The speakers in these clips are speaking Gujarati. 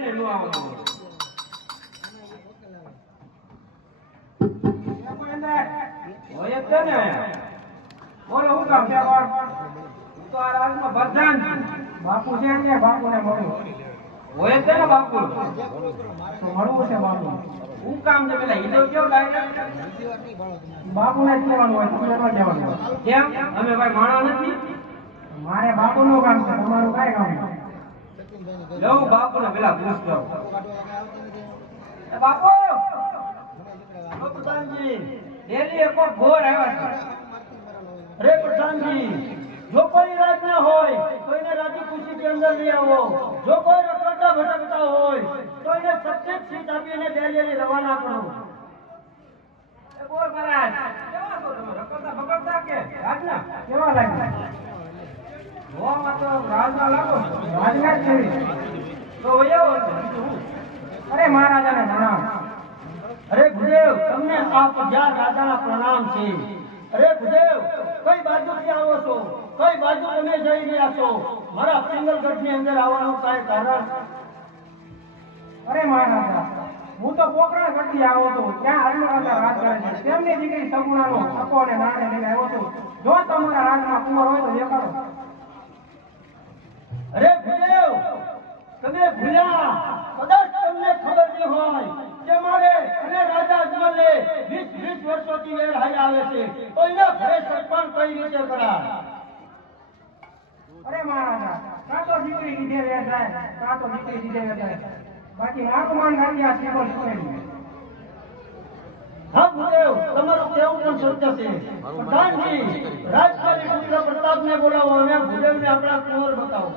કોઈને નો આવતો હોય જ છે ને બોલો હું કામ છે કોણ તો આ રાજમાં પ્રધાન બાપુ છે ને બાપુને મળ્યું હોય જ છે ને બાપુ તો મળવું છે બાપુ હું કામ છે પેલા હિન્દુ કેવો ડાયરેક્ટ બાપુને જ કહેવાનું હોય તમને ન કહેવાનું હોય કેમ અમે ભાઈ માણા નથી મારે બાપુનું કામ છે તમારું કાંઈ કામ નથી લઉં બાપુને પેલા પૂછતો બાપુ પ્રધાનજી ડેલી એક ઘોર આવ્યા છે અરે પ્રધાનજી જો કોઈ રાજ ના હોય તો એને રાજી ખુશી કે અંદર લઈ આવો જો કોઈ રખડતા ભટકતા હોય તો એને સચેત સીટ આપીને ડેલી રવાના કરો એ બોલ મહારાજ કેવા છો તમે રખડતા ભટકતા કે રાજના કેવા લાગ્યા ગોમાં તો રાજના લાગો રાજના જ છે તો વયો અરે મહારાજાને પ્રણામ અરે ગુરુદેવ તમને આ પધાર રાજાના પ્રણામ છે અરે ગુરુદેવ કઈ બાજુથી આવો છો કઈ બાજુ તમે જઈ રહ્યા છો મારા પિંગલગઢની અંદર આવવાનું કાંઈ કારણ અરે મહારાજા હું તો પોકરણગઢથી આવ્યો હતો ત્યાં હરિમરાજા રાજ કરે છે તેમની દીકરી સગુણાનો છકો અને નાને લઈને આવ્યો હતો જો તમારા રાજમાં કુંવર હોય તો દેખાડો અરે ગુરુદેવ તમે ભૂલ્યા કદાચ તમને ખબર નહીં હોય કે મારે અને રાજા અજમલે 20 વર્ષોથી વેર હાઈ આવે છે તો એના ઘરે સરપંચ કઈ રીતે કરા અરે મહારાજા કાં તો દીકરી લીધે વેર જાય કાં તો દીકરી લીધે વેર જાય બાકી વાકમાન નથી આ સિમ્બોલ સુનેલી હા ગુરુદેવ તમારું કેવું પણ સત્ય છે પ્રધાનજી રાજકારી પુત્ર પ્રતાપને બોલાવો અને ગુરુદેવને આપણા કુંવર બતાવો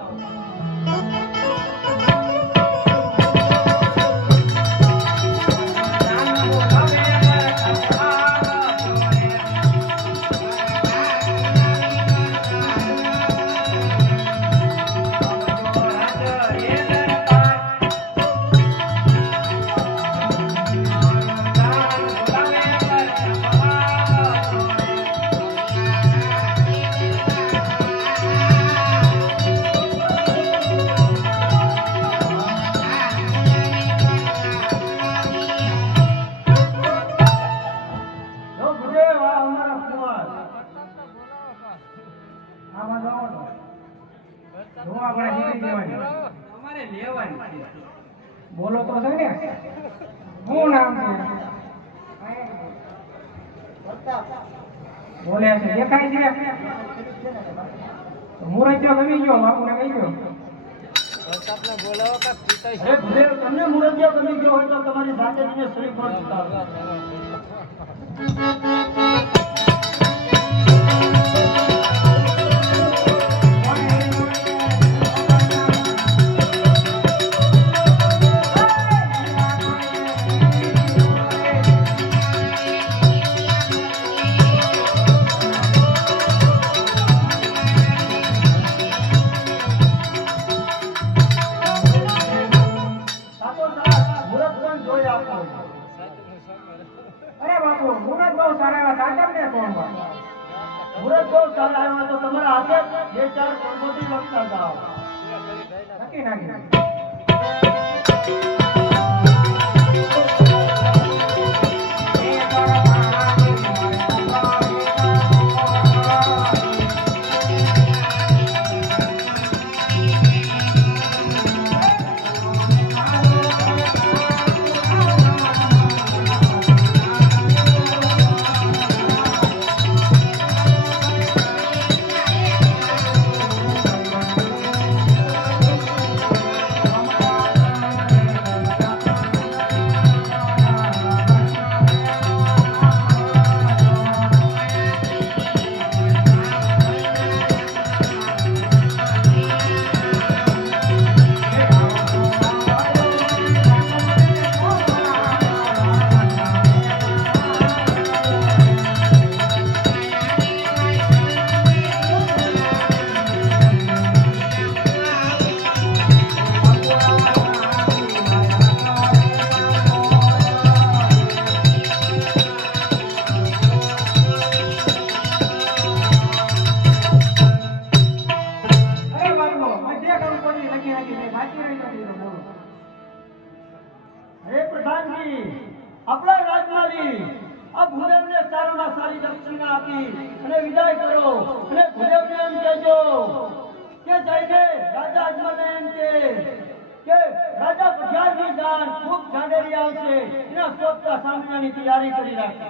બોલો તો છે ને શું નામ છે બોલે છે દેખાય છે મુરત્યો ગમી ગયો બાપુને કહી ગયો તમને મુરત્યો ગમી ગયો હોય તો તમારી સાથે જઈને શ્રીફળ ઉતારો મુરત બહુ સારા આવ્યા તો તમારા હાથે 2-4 કંકોત્રી લખતા જાઓ નક્કી નાખી પ્રધાનજી આપણા રાજમાલી આ ભૂદેવને સારામાં સારી દક્ષિણા આપી અને વિદાય કરો અને ભૂદેવને એમ કહેજો કે જઈને રાજા અજમલને એમ કે રાજા પઢિયારની જાન ખૂબ જાડેરી આવશે એના શોધતા સાંભળવાની તૈયારી કરી રાખે.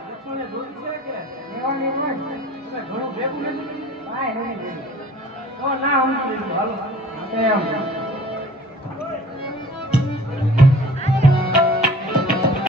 દક્ષિણે દૂધ છે કે લેવાની હોય તમે ઘણું ભેગું નથી કાંઈ નહીં તો ના સમજી લીધું હાલો એમ